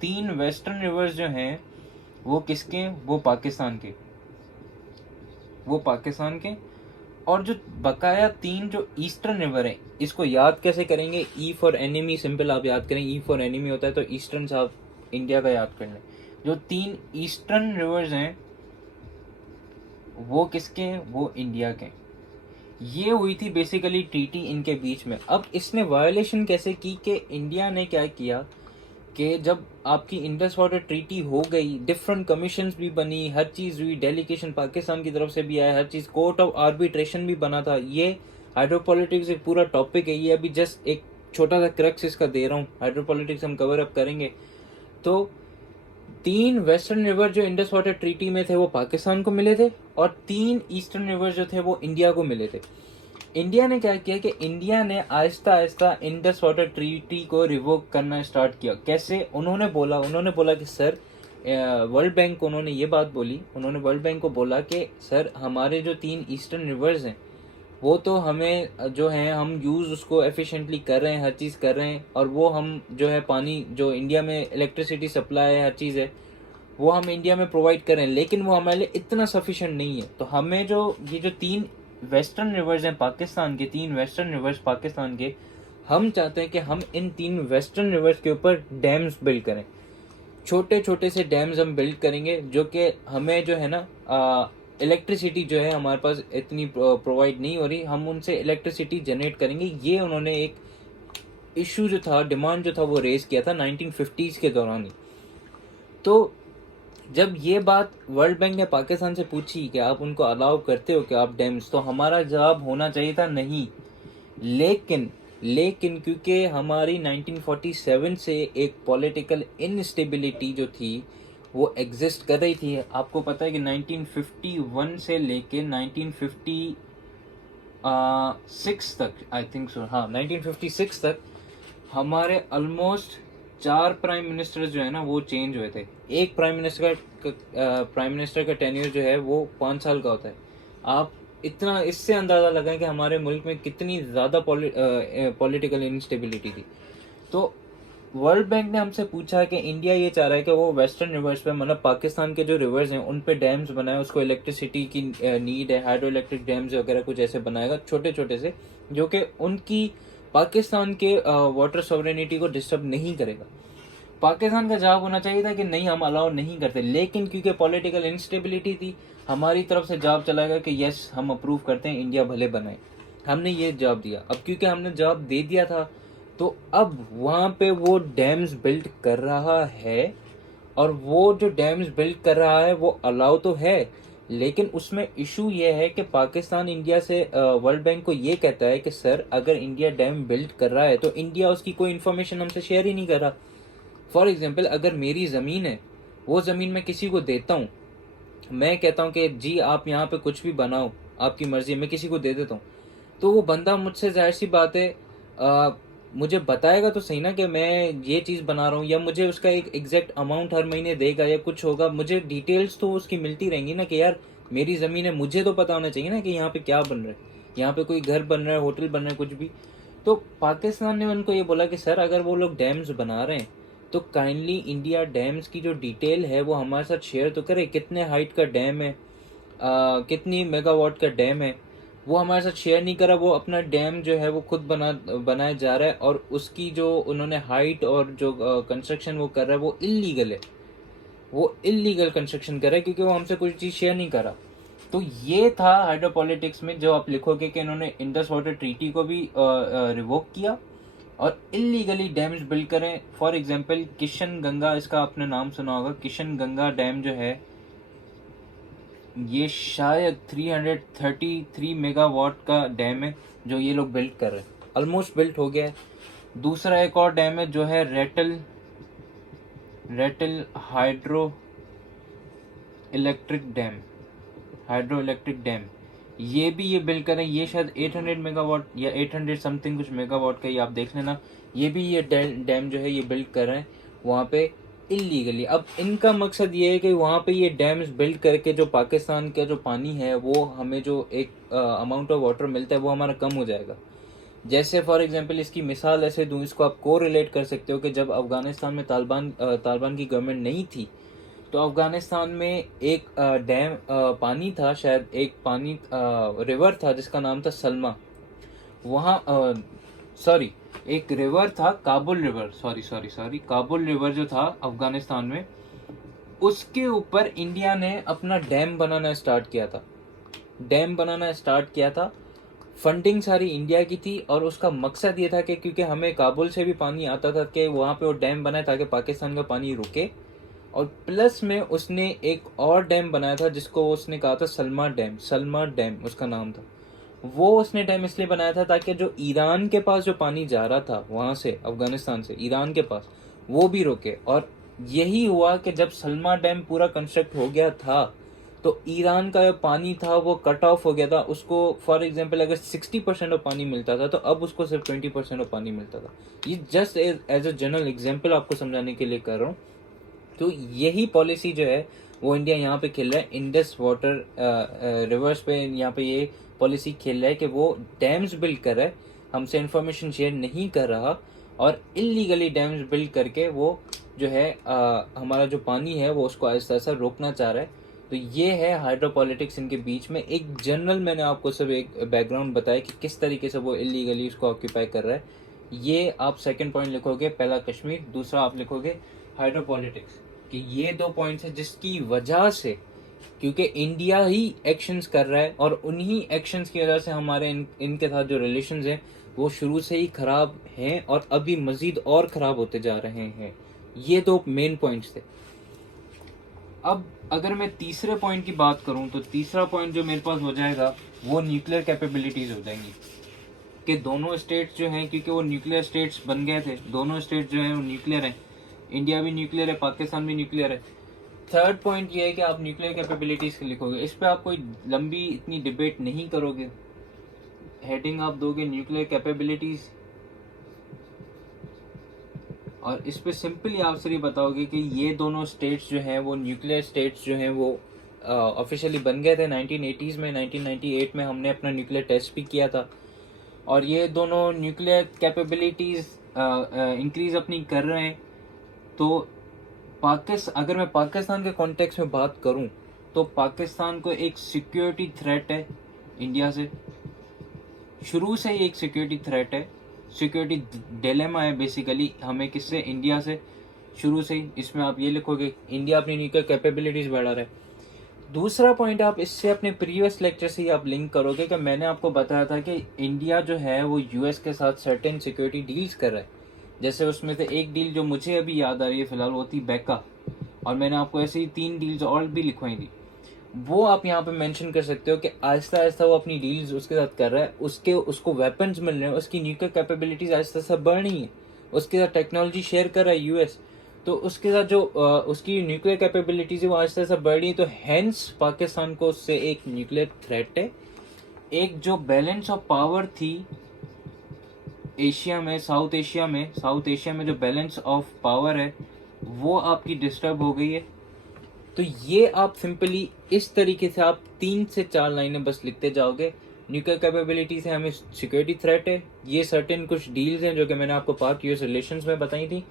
3 वेस्टर्न रिवर्स जो हैं वो किसके, वो पाकिस्तान के। और जो बकाया 3 जो ईस्टर्न रिवर है, इसको याद कैसे करेंगे, ई फॉर एनिमी, सिंपल आप याद करें, ई फॉर एनिमी होता है तो ईस्टर्न से आप इंडिया का याद कर लें। जो 3 ईस्टर्न रिवर्स हैं वो किसके हैं, वो इंडिया के। ये हुई थी बेसिकली ट्रीटी इनके बीच में। अब इसने वायोलेशन कैसे की कि इंडिया ने क्या किया कि जब आपकी इंडस वाटर ट्रीटी हो गई, डिफरेंट कमीशंस भी बनी, हर चीज़ हुई, डेलीगेशन पाकिस्तान की तरफ से भी आया, हर चीज़, कोर्ट ऑफ आर्बिट्रेशन भी बना था। ये हाइड्रोपॉलिटिक्स एक पूरा टॉपिक है, ये अभी जस्ट एक छोटा सा क्रक्स इसका दे रहा हूँ, हाइड्रोपॉलिटिक्स हम कवर अप करेंगे। तो 3 वेस्टर्न रिवर जो इंडस वाटर ट्रीटी में थे वो पाकिस्तान को मिले थे, और 3 ईस्टर्न रिवर जो थे वो इंडिया को मिले थे। इंडिया ने क्या किया कि इंडिया ने Aahista Aahista Indus water treaty को रिवोक करना स्टार्ट किया। कैसे, उन्होंने बोला कि सर, वर्ल्ड बैंक को उन्होंने ये बात बोली, उन्होंने वर्ल्ड बैंक को बोला कि सर हमारे जो 3 ईस्टर्न रिवर्स हैं वो तो हमें जो है हम यूज़ उसको एफिशिएंटली कर रहे हैं, हर चीज़ कर रहे हैं, और वो हम जो है पानी जो इंडिया में इलेक्ट्रिसिटी सप्लाई है, हर चीज़ है, वो हम इंडिया में प्रोवाइड कर रहे हैं, लेकिन वो हमारे लिए इतना सफिशिएंट नहीं है। तो हमें जो ये जो 3 वेस्टर्न रिवर्स हैं पाकिस्तान के, 3 वेस्टर्न रिवर्स पाकिस्तान के, हम चाहते हैं कि हम इन 3 वेस्टर्न रिवर्स के ऊपर डैम्स बिल्ड करें। छोटे छोटे से डैम्स हम बिल्ड करेंगे जो कि हमें जो है ना इलेक्ट्रिसिटी जो है हमारे पास इतनी प्रोवाइड नहीं हो रही, हम उनसे इलेक्ट्रिसिटी जनरेट करेंगे। ये उन्होंने एक इशू जो था, डिमांड जो था वो रेज किया था 1950s के दौरान ही। तो जब ये बात वर्ल्ड बैंक ने पाकिस्तान से पूछी कि आप उनको अलाउ करते हो कि आप डैम्स, तो हमारा जवाब होना चाहिए था नहीं। लेकिन लेकिन क्योंकि हमारी 1947 से एक पॉलिटिकल इनस्टेबिलिटी जो थी वो एग्जिस्ट कर रही थी। आपको पता है कि 1951 से लेके 1956 तक, आई थिंक सो, हाँ 1956 तक हमारे ऑलमोस्ट 4 प्राइम मिनिस्टर जो है ना वो चेंज हुए थे। एक प्राइम मिनिस्टर का टेन्योर जो है वो 5 साल का होता है। आप इतना इससे अंदाज़ा लगाएं कि हमारे मुल्क में कितनी ज़्यादा पॉलिटिकल इंस्टेबिलिटी थी। तो वर्ल्ड बैंक ने हमसे पूछा कि इंडिया ये चाह रहा है कि वो वेस्टर्न रिवर्स पे, मतलब पाकिस्तान के जो रिवर्स हैं उन पे डैम्स बनाए, उसको इलेक्ट्रिसिटी की नीड है, हाइड्रो इलेक्ट्रिक डैम्स वगैरह कुछ ऐसे बनाएगा छोटे छोटे से, जो कि उनकी पाकिस्तान के वाटर सॉवरेनिटी को डिस्टर्ब नहीं करेगा। पाकिस्तान का जवाब होना चाहिए था कि नहीं, हम अलाउ नहीं करते। लेकिन क्योंकि पॉलिटिकल इंस्टेबिलिटी थी, हमारी तरफ से जवाब चला गया कि यस हम अप्रूव करते हैं, इंडिया भले बनाए। हमने ये जवाब दिया। अब क्योंकि हमने जवाब दे दिया था तो अब वहाँ पे वो डैम्स बिल्ड कर रहा है, और वो जो डैम्स बिल्ड कर रहा है वो अलाउ तो है, लेकिन उसमें इशू ये है कि पाकिस्तान इंडिया से वर्ल्ड बैंक को ये कहता है कि सर अगर इंडिया डैम बिल्ड कर रहा है तो इंडिया उसकी कोई इन्फॉर्मेशन हमसे शेयर ही नहीं कर रहा। फॉर एग्जाम्पल, अगर मेरी ज़मीन है, वो ज़मीन मैं किसी को देता हूँ, मैं कहता हूँ कि जी आप यहाँ पे कुछ भी बनाओ, आपकी मर्जी, मैं किसी को दे देता हूँ, तो वो बंदा मुझसे जाहिर सी बात है मुझे बताएगा तो सही ना कि मैं ये चीज़ बना रहा हूँ, या मुझे उसका एक एग्जैक्ट अमाउंट हर महीने देगा या कुछ होगा, मुझे डिटेल्स तो उसकी मिलती रहेंगी ना कि यार मेरी ज़मीन है, मुझे तो पता होना चाहिए ना कि यहाँ पे क्या बन रहा है, यहाँ पे कोई घर बन रहा है, होटल बन रहा है, कुछ भी। तो पाकिस्तान ने उनको ये बोला कि सर अगर वो लोग डैम्स बना रहे हैं तो काइंडली इंडिया डैम्स की जो डिटेल है वो हमारे साथ शेयर तो करे, कितने हाइट का डैम है, कितनी मेगावाट का डैम है, वो हमारे साथ शेयर नहीं करा। वो अपना डैम जो है वो खुद बनाया जा रहा है, और उसकी जो उन्होंने हाइट और जो कंस्ट्रक्शन वो कर रहा है वो इलीगल है, वो इलीगल कंस्ट्रक्शन कर रहा है क्योंकि वो हमसे कोई चीज़ शेयर नहीं करा। तो ये था हाइड्रोपॉलिटिक्स में, जो आप लिखोगे कि इन्होंने इंडस वाटर ट्रीटी को भी रिवोक किया और इलीगली डैम्स बिल्ड करें। फॉर एग्जांपल किशन गंगा, इसका आपने नाम सुना होगा, किशन गंगा डैम जो है ये शायद 333 मेगावाट का डैम है जो ये लोग बिल्ड कर रहे हैं, ऑलमोस्ट बिल्ड हो गया है। दूसरा एक और डैम है जो है रेटल हाइड्रो इलेक्ट्रिक डैम, ये भी ये बिल्ड कर रहे हैं। ये शायद 800 मेगावाट या 800 समथिंग कुछ मेगावाट का, ये आप देख लेना। ये भी ये डैम जो है ये बिल्ड कर रहे हैं वहाँ पे इलीगली। अब इनका मकसद ये है कि वहाँ पे ये डैम्स बिल्ड करके जो पाकिस्तान का जो पानी है वो हमें जो एक अमाउंट ऑफ वाटर मिलता है वो हमारा कम हो जाएगा। जैसे फॉर एग्जांपल इसकी मिसाल ऐसे दूँ, इसको आप को रिलेट कर सकते हो कि जब अफगानिस्तान में तालिबान की गवर्नमेंट नहीं थी तो अफगानिस्तान में एक डैम पानी था, शायद एक पानी रिवर था जिसका नाम था सलमा। वहाँ सॉरी, एक रिवर था Kabul river, sorry Kabul river जो था अफगानिस्तान में, उसके ऊपर इंडिया ने अपना डैम बनाना स्टार्ट किया था। फंडिंग सारी इंडिया की थी और उसका मकसद ये था कि क्योंकि हमें काबुल से भी पानी आता था कि वहाँ पे वो डैम बनाए ताकि पाकिस्तान का पानी रुके, और प्लस में उसने एक और डैम बनाया था जिसको उसने कहा था सलमा डैम उसका नाम था। वो उसने डैम इसलिए बनाया था ताकि जो ईरान के पास जो पानी जा रहा था वहाँ से, अफगानिस्तान से ईरान के पास, वो भी रुके। और यही हुआ कि जब सलमा डैम पूरा कंस्ट्रक्ट हो गया था तो ईरान का जो पानी था वो कट ऑफ हो गया था। उसको फॉर एग्जांपल अगर 60% ऑफ पानी मिलता था तो अब उसको सिर्फ 20% ऑफ पानी मिलता था। ये just as a general example आपको समझाने के लिए कर रहा हूँ। तो यही पॉलिसी जो है वो इंडिया यहाँ पे खेल रहा है, इंडस वाटर रिवर्स पे यहाँ पे ये पॉलिसी खेल रहा है कि वो डैम्स बिल्ड कर रहा है, हमसे इंफॉर्मेशन शेयर नहीं कर रहा, और इलीगली डैम्स बिल्ड करके वो जो है हमारा जो पानी है वो उसको आहिस्ता आहिस्ता रोकना चाह रहा है। तो ये है हाइड्रोपॉलिटिक्स इनके बीच में। एक जनरल मैंने आपको सब एक बैकग्राउंड बताया कि किस तरीके से वो इलीगली उसको ऑक्यूपाई कर रहा है। ये आप सेकंड पॉइंट लिखोगे, पहला कश्मीर, दूसरा आप लिखोगे हाइड्रोपॉलिटिक्स, कि ये 2 पॉइंट्स है जिसकी वजह से, क्योंकि इंडिया ही एक्शंस कर रहा है और उन्हीं एक्शंस की वजह से हमारे इनके साथ जो रिलेशंस हैं वो शुरू से ही खराब हैं और अभी मजीद और खराब होते जा रहे हैं। ये 2 मेन पॉइंट्स थे। अब अगर मैं तीसरे पॉइंट की बात करूं तो तीसरा पॉइंट जो मेरे पास हो जाएगा वो न्यूक्लियर कैपेबिलिटीज़ हो जाएंगी कि दोनों स्टेट्स जो हैं, क्योंकि वो न्यूक्लियर स्टेट्स बन गए थे, दोनों स्टेट्स जो हैं वो न्यूक्लियर हैं, इंडिया भी न्यूक्लियर है, पाकिस्तान भी न्यूक्लियर है। थर्ड पॉइंट ये है कि आप न्यूक्लियर कैपेबिलिटीज़ लिखोगे, इस पर आप कोई लंबी इतनी डिबेट नहीं करोगे, हेडिंग आप दोगे न्यूक्लियर कैपेबिलिटीज़ और इस पे सिंपली आप सिर्फ बताओगे कि ये दोनों स्टेट्स जो हैं वो न्यूक्लियर स्टेट्स जो हैं वो ऑफिशियली बन गए थे 1980s में। 1998 में हमने अपना न्यूक्लियर टेस्ट भी किया था और ये दोनों न्यूक्लियर कैपेबिलिटीज़ इंक्रीज अपनी कर रहे हैं। तो अगर मैं पाकिस्तान के कॉन्टेक्स्ट में बात करूं तो पाकिस्तान को एक सिक्योरिटी थ्रेट है इंडिया से, शुरू से ही एक सिक्योरिटी थ्रेट है, सिक्योरिटी डिलेमा है बेसिकली हमें किससे, इंडिया से, शुरू से ही। इसमें आप ये लिखोगे इंडिया अपनी न्यूक्लियर कैपेबिलिटीज़ बढ़ा रहा है। दूसरा पॉइंट आप इससे अपने प्रीवियस लेक्चर से ही आप लिंक करोगे कि मैंने आपको बताया था कि इंडिया जो है वो यूएस के साथ सर्टेन सिक्योरिटी डील्स कर रहा है। जैसे उसमें से एक डील जो मुझे अभी याद आ रही है फिलहाल वो थी बेका, और मैंने आपको ऐसे ही 3 डील्स और भी लिखवाई थी, वो आप यहाँ पे मेंशन कर सकते हो कि आहिस्ता आहिस्ता वो अपनी डील्स उसके साथ कर रहा है, उसको वेपन्स मिल रहे हैं, उसकी न्यूक्लियर कैपेबिलिटीज आहिस्ता आहिस्ता बढ़ रही है, उसके साथ टेक्नोलॉजी शेयर कर रहा है यूएस, तो उसके साथ जो उसकी न्यूक्लियर कैपेबिलिटीज है वो आहिस्ता आहिस्ता बढ़ रही है। तो हैंस पाकिस्तान को उससे एक न्यूक्लियर थ्रेट है। एक जो बैलेंस ऑफ पावर थी एशिया में, साउथ एशिया में जो बैलेंस ऑफ पावर है वो आपकी डिस्टर्ब हो गई है। तो ये आप सिंपली इस तरीके से आप 3 से 4 लाइनें बस लिखते जाओगे। न्यूक्लियर कैपेबिलिटी से हमें सिक्योरिटी थ्रेट है, ये सर्टेन कुछ डील्स हैं जो कि मैंने आपको पाक यूएस रिलेशंस में बताई थी,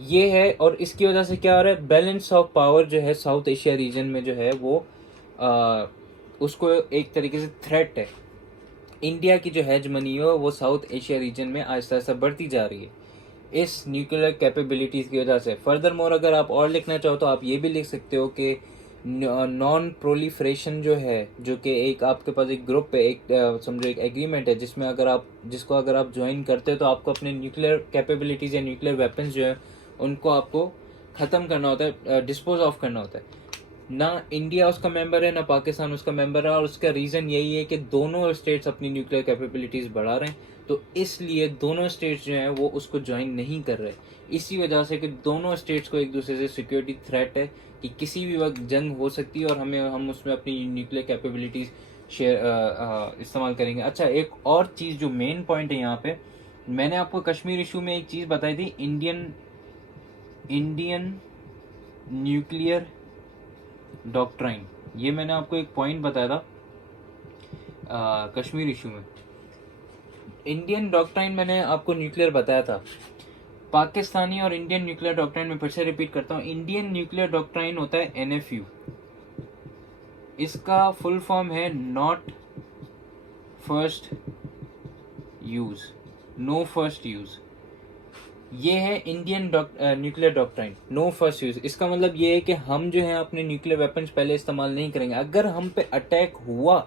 ये है, और इसकी वजह से क्या हो रहा है, बैलेंस ऑफ पावर जो है साउथ एशिया रीजन में जो है वो उसको एक तरीके से थ्रेट है। इंडिया की जो हेजमनी है वो साउथ एशिया रीजन में आहिस्ता आहिस्ता बढ़ती जा रही है इस न्यूक्लियर कैपेबिलिटीज़ की वजह से। फर्दर मोर अगर आप और लिखना चाहो तो आप ये भी लिख सकते हो कि नॉन प्रोलिफरेशन जो है, जो कि एक आपके पास एक ग्रुप है, एक समझो एक एग्रीमेंट है जिसमें अगर आप ज्वाइन करते हो तो आपको अपने न्यूक्लियर कैपेबिलिटीज़ या न्यूक्लियर वेपन्स जो है उनको आपको ख़त्म करना होता है, डिस्पोज ऑफ करना होता है। ना इंडिया उसका मेंबर है ना पाकिस्तान उसका मेंबर है, और उसका रीज़न यही है कि दोनों स्टेट्स अपनी न्यूक्लियर कैपेबिलिटीज़ बढ़ा रहे हैं, तो इसलिए दोनों स्टेट्स जो हैं वो उसको ज्वाइन नहीं कर रहे। इसी वजह से कि दोनों स्टेट्स को एक दूसरे से सिक्योरिटी थ्रेट है कि किसी भी वक्त जंग हो सकती है और हम उसमें अपनी न्यूक्लियर कैपेबिलिटीज़ शेयर इस्तेमाल करेंगे। अच्छा, एक और चीज़ जो मेन पॉइंट है यहाँ पे, मैंने आपको कश्मीर इशू में एक चीज़ बताई थी, इंडियन न्यूक्लियर डॉक्ट्राइन, ये मैंने आपको एक पॉइंट बताया था कश्मीर इशू में। इंडियन डॉक्ट्राइन मैंने आपको न्यूक्लियर बताया था, पाकिस्तानी और इंडियन न्यूक्लियर डॉक्ट्राइन में फिर से रिपीट करता हूँ। इंडियन न्यूक्लियर डॉक्ट्राइन होता है एनएफयू, इसका फुल फॉर्म है not first use, no first use. ये है Indian nuclear doctrine, no first use. इसका मतलब ये है कि हम जो है अपने न्यूक्लियर वेपन्स पहले इस्तेमाल नहीं करेंगे, अगर हम पे अटैक हुआ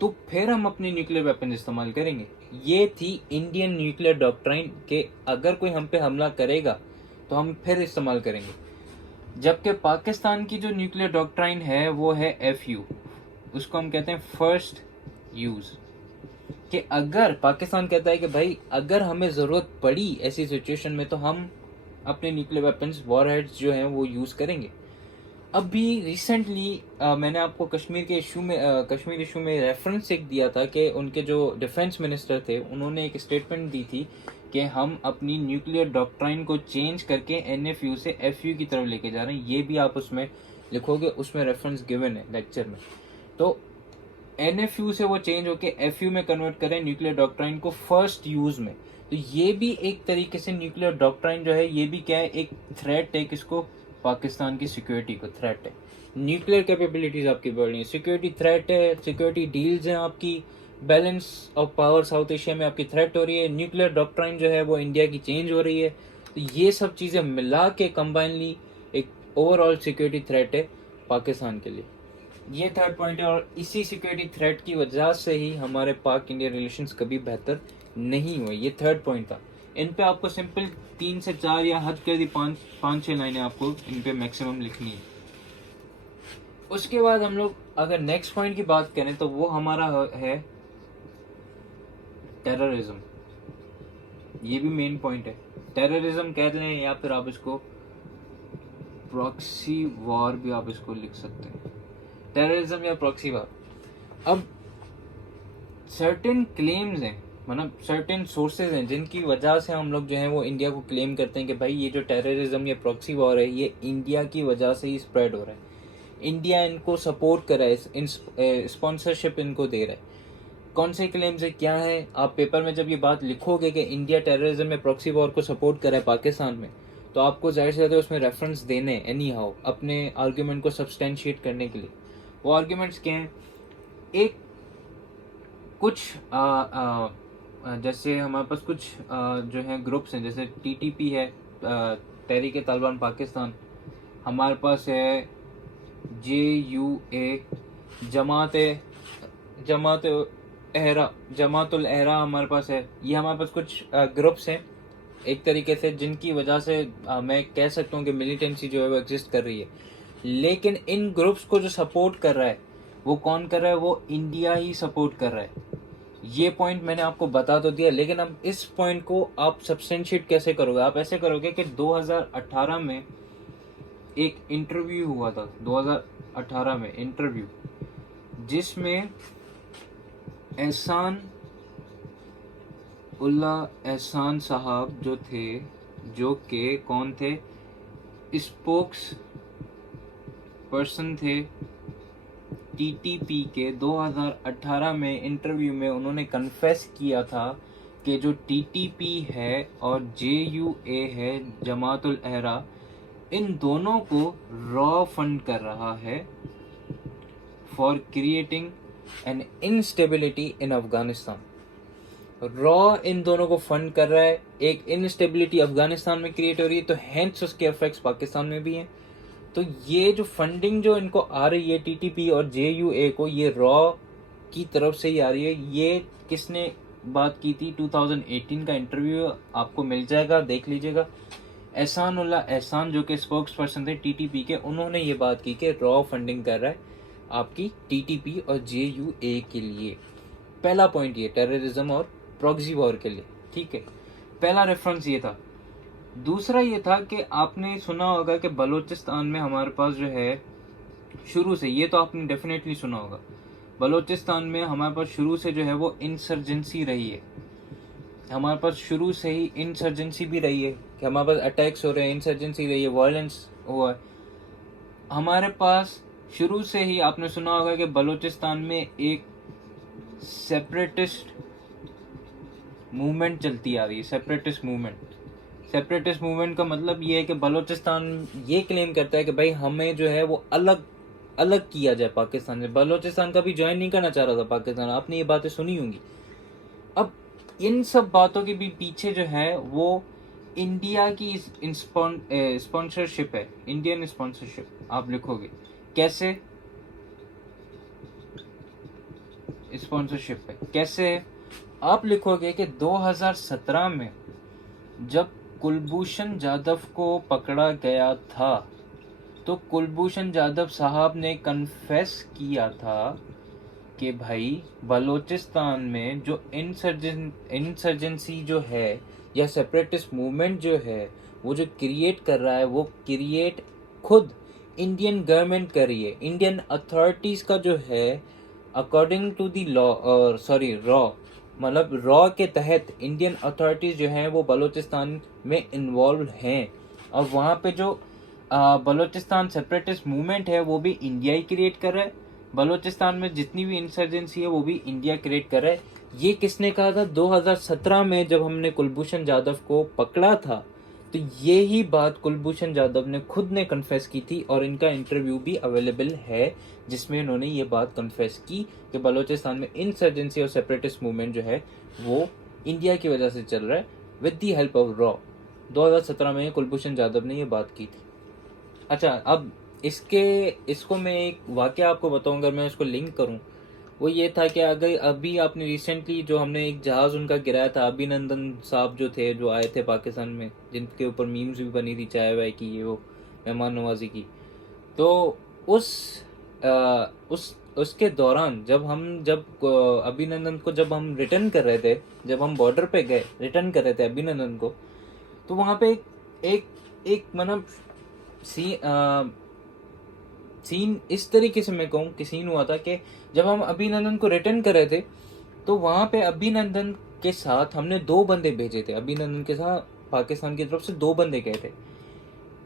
तो फिर हम अपने न्यूक्लियर वेपन इस्तेमाल करेंगे। ये थी इंडियन न्यूक्लियर डॉक्ट्राइन के अगर कोई हम पे हमला करेगा तो हम फिर इस्तेमाल करेंगे। जबकि पाकिस्तान की जो न्यूक्लियर डॉक्ट्राइन है वो है एफयू, उसको हम कहते हैं फर्स्ट यूज, कि अगर पाकिस्तान कहता है कि भाई अगर हमें ज़रूरत पड़ी ऐसी सिचुएशन में तो हम अपने न्यूक्लियर वेपन्स वॉरहेड्स जो हैं वो यूज़ करेंगे। अभी रिसेंटली मैंने आपको कश्मीर इशू में रेफरेंस एक दिया था कि उनके जो डिफेंस मिनिस्टर थे उन्होंने एक स्टेटमेंट दी थी कि हम अपनी न्यूक्लियर डॉक्ट्राइन को चेंज करके एनएफयू से एफयू की तरफ लेके जा रहे हैं। ये भी आप उसमें लिखोगे, उसमें रेफरेंस गिवन है लेक्चर में। तो एनएफयू से वो चेंज होके एफयू में कन्वर्ट करें न्यूक्लियर डॉक्ट्राइन को फर्स्ट यूज में। तो ये भी एक तरीके से न्यूक्लियर डॉक्ट्राइन जो है ये भी क्या है, एक थ्रेट है, किसको, पाकिस्तान की सिक्योरिटी को थ्रेट है। न्यूक्लियर कैपेबिलिटीज आपकी बढ़ रही है, सिक्योरिटी थ्रेट है, सिक्योरिटी डील्स हैं आपकी, balance of power south Asia में आपकी थ्रेट हो रही है, न्यूक्लियर डॉक्ट्राइन जो है वो इंडिया की चेंज हो रही है। तो ये सब चीज़ें मिला के कंबाइनली एक ओवरऑल सिक्योरिटी थ्रेट है पाकिस्तान के लिए। ये थर्ड पॉइंट है, और इसी सिक्योरिटी थ्रेट की वजह से ही हमारे पाक इंडिया रिलेशंस कभी बेहतर नहीं हुए। ये थर्ड पॉइंट था। इन पे आपको सिंपल 3 से 4 या हद कर दी 5-6 लाइनें आपको इन पे मैक्सिमम लिखनी है। उसके बाद हम लोग अगर नेक्स्ट पॉइंट की बात करें तो वो हमारा है टेररिज्म। ये भी मेन पॉइंट है। टेररिज्म कह लें या फिर आप इसको प्रॉक्सी वॉर भी आप इसको लिख सकते हैं, टेररिज्म या प्रॉक्सी वॉर। अब सर्टेन क्लेम्स हैं, मतलब सर्टेन सोर्सेज हैं जिनकी वजह से हम लोग जो है वो इंडिया को क्लेम करते हैं कि भाई ये जो टेररिज्म या प्रॉक्सी वॉर है ये इंडिया की वजह से ही स्प्रेड हो रहा है, इंडिया इनको सपोर्ट कर रहा है, स्पॉन्सरशिप इनको दे रहा है। कौन से क्लेम्स है, क्या है? आप पेपर में जब ये बात लिखोगे कि इंडिया टेररिज्म में प्रॉक्सी वॉर को सपोर्ट कर रहा है पाकिस्तान में, तो आपको जाहिर से ज़्यादा उसमें रेफरेंस देने एनी हाउ अपने आर्ग्यूमेंट को सब्सटेंशिएट करने के लिए। वो आर्ग्यूमेंट्स क्या हैं? एक कुछ जैसे हमारे पास कुछ जो है ग्रुप्स हैं, जैसे टीटीपी है, तहरीक तालिबान पाकिस्तान, हमारे पास है JUA, जमात जमात जमातुल अहरा हमारे पास है। ये हमारे पास कुछ ग्रुप्स हैं एक तरीके से जिनकी वजह से मैं कह सकता हूँ कि मिलिटेंसी जो है वो एग्जिस्ट कर रही है। लेकिन इन ग्रुप्स को जो सपोर्ट कर रहा है वो कौन कर रहा है? वो इंडिया ही सपोर्ट कर रहा है। ये पॉइंट मैंने आपको बता तो दिया, लेकिन अब इस पॉइंट को आप सब्सटेंशिएट कैसे करोगे? आप ऐसे करोगे कि 2018 में एक इंटरव्यू हुआ था, 2018 में इंटरव्यू, जिसमें एहसान साहब जो थे, जो के कौन थे? स्पोक्स पर्सन थे टीटीपी के। 2018 में इंटरव्यू में उन्होंने कन्फेस किया था कि जो टीटीपी है और JUA है, जमातुल अहरा, इन दोनों को रॉ फंड कर रहा है for creating an instability in Afghanistan. रॉ इन दोनों को फंड कर रहा है, एक इनस्टेबिलिटी अफगानिस्तान में क्रिएट हो रही है, तो हेंस उसके इफेक्ट्स पाकिस्तान में भी हैं। तो ये जो फंडिंग जो इनको आ रही है टीटीपी और JUA को, ये रॉ की तरफ से ही आ रही है। ये किसने बात की थी? 2018 का इंटरव्यू आपको मिल जाएगा, देख लीजिएगा। एहसान जो कि स्पोक्स पर्सन थे टीटीपी के, उन्होंने ये बात की कि रॉ फंडिंग कर रहा है आपकी टीटीपी और JUA के लिए। पहला पॉइंट ये टेररिज्म और प्रॉक्सी वॉर के लिए, ठीक है, पहला रेफरेंस ये था। दूसरा ये था कि आपने सुना होगा कि बलूचिस्तान में हमारे पास जो है शुरू से, ये तो आपने डेफिनेटली सुना होगा, बलूचिस्तान में हमारे पास शुरू से जो है वो इंसर्जेंसी रही है। हमारे पास शुरू से ही इंसर्जेंसी भी रही है कि हमारे पास अटैक्स हो रहे हैं, इंसर्जेंसी रही है, वायलेंस हुआ है। हमारे पास शुरू से ही आपने सुना होगा कि बलूचिस्तान में एक सेपरेटिस्ट मूवमेंट चलती आ रही है। सेपरेटिस्ट मूवमेंट का मतलब ये है कि बलूचिस्तान ये क्लेम करता है कि भाई हमें जो है वो अलग अलग किया जाए पाकिस्तान से। बलूचिस्तान का भी ज्वाइन नहीं करना चाह रहा था पाकिस्तान, आपने ये बातें सुनी होंगी। अब इन सब बातों के भी पीछे जो है वो इंडिया की स्पॉन्सरशिप है, इंडियन स्पॉन्सरशिप। आप लिखोगे कैसे स्पॉन्सरशिप है, कैसे है? आप लिखोगे कि 2017 में जब कुलभूषण जाधव को पकड़ा गया था तो कुलभूषण जाधव साहब ने कन्फेस किया था कि भाई बलूचिस्तान में जो इंसर्जेंसी जो है या सेपरेटिस्ट मूवमेंट जो है वो जो क्रिएट कर रहा है, वो क्रिएट खुद इंडियन गवर्नमेंट कर रही है। इंडियन अथॉरिटीज का जो है अकॉर्डिंग टू दी लॉ, रॉ, मतलब रॉ के तहत इंडियन अथॉरिटीज जो हैं वो बलूचिस्तान में इन्वॉल्व हैं। और वहाँ पे जो बलूचिस्तान सेपरेटिस्ट मूवमेंट है वो भी इंडिया ही क्रिएट कर रहा है। बलूचिस्तान में जितनी भी इंसर्जेंसी है वो भी इंडिया क्रिएट कर रहा है। ये किसने कहा था? 2017 में जब हमने कुलभूषण जाधव को पकड़ा था तो ये ही बात कुलभूषण जाधव ने खुद ने कन्फेस की थी और इनका इंटरव्यू भी अवेलेबल है जिसमें इन्होंने ये बात कन्फेस की कि बलूचिस्तान में इंसर्जेंसी और सेपरेटिस्ट मूवमेंट जो है वो इंडिया की वजह से चल रहा है with the help of raw. 2017 में कुलभूषण जाधव ने ये बात की थी। अच्छा, अब इसको मैं एक वाकया आपको बताऊंगा, अगर मैं उसको लिंक करूं, वो ये था कि अगर अभी आपने रिसेंटली जो हमने एक जहाज़ उनका गिराया था, अभिनंदन साहब जो थे, जो आए थे पाकिस्तान में, जिनके ऊपर मीम्स भी बनी थी चाय वाय की, ये वो मेहमान नवाजी की, तो उस उसके दौरान जब अभिनंदन को जब हम रिटर्न कर रहे थे, जब हम बॉर्डर पे गए रिटर्न कर रहे थे अभिनंदन को, तो वहाँ पे एक एक मतलब सीन इस तरीके से मैं कहूँ कि सीन हुआ था कि जब हम अभिनंदन को रिटर्न कर रहे थे तो वहाँ पे अभिनंदन के साथ हमने 2 बंदे भेजे थे। अभिनंदन के साथ पाकिस्तान की तरफ से 2 बंदे गए थे।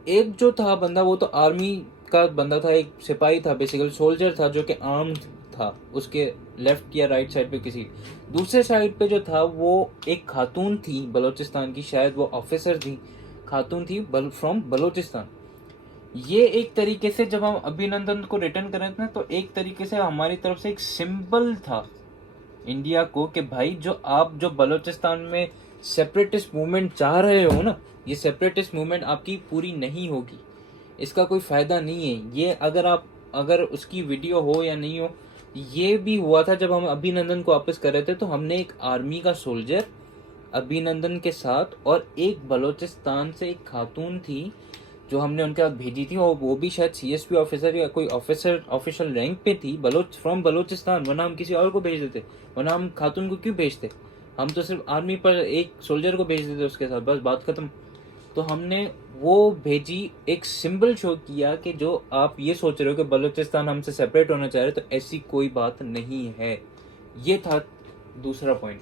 एक जो था बंदा वो तो आर्मी का बंदा था, एक सिपाही था, बेसिकली सोल्जर था जो कि आर्म्ड था, उसके लेफ्ट या राइट साइड पे किसी। दूसरे साइड पे जो था वो एक खातून थी बलूचिस्तान की, शायद वो ऑफिसर थी, खातून थी फ्रॉम बलूचिस्तान। ये एक तरीके से जब हम अभिनंदन को रिटर्न कर रहे थे तो एक तरीके से हमारी तरफ से एक सिंबल था इंडिया को कि भाई जो आप जो बलूचिस्तान में सेपरेटिस्ट मूवमेंट चाह रहे हो ना, ये सेपरेटिस्ट मूवमेंट आपकी पूरी नहीं होगी, इसका कोई फायदा नहीं है। ये अगर उसकी वीडियो हो या नहीं हो, ये भी हुआ था जब हम अभिनंदन को वापस कर रहे थे तो हमने एक आर्मी का सोल्जर अभिनंदन के साथ और एक बलूचिस्तान से एक खातून थी जो हमने उनके साथ भेजी थी, और वो भी शायद सीएसपी ऑफिसर या कोई ऑफिशियल रैंक पे थी, फ्रॉम बलूचिस्तान, वरना हम किसी और को भेज देते, वरना हम खातून को क्यों भेजते, हम तो सिर्फ आर्मी पर एक सोल्जर को भेज देते उसके साथ, बस बात खत्म। तो हमने वो भेजी, एक सिंबल शो किया कि जो आप ये सोच रहे हो कि बलूचिस्तान हमसे सेपरेट होना चाह रहे तो ऐसी कोई बात नहीं है। ये था दूसरा पॉइंट।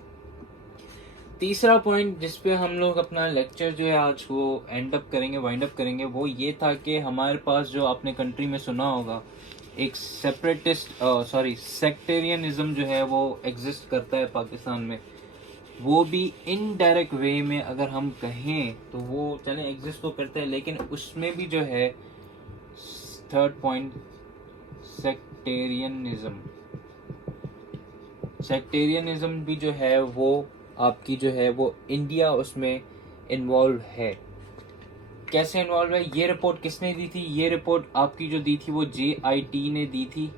तीसरा पॉइंट जिस पे हम लोग अपना लेक्चर जो है आज वो वाइंड अप करेंगे, वो ये था कि हमारे पास जो आपने कंट्री में सुना होगा एक सेक्टेरियनिज्म जो है वो एग्जिस्ट करता है पाकिस्तान में, वो भी इनडायरेक्ट वे में अगर हम कहें तो वो चले एग्जिस्ट तो करता है, लेकिन उसमें भी जो है थर्ड पॉइंट सेक्टेरियनिज्म भी जो है वो आपकी जो है वो इंडिया उसमें इन्वॉल्व है। कैसे इन्वॉल्व है, ये रिपोर्ट किसने दी थी, ये रिपोर्ट आपकी जो दी थी वो JIT ने दी थी।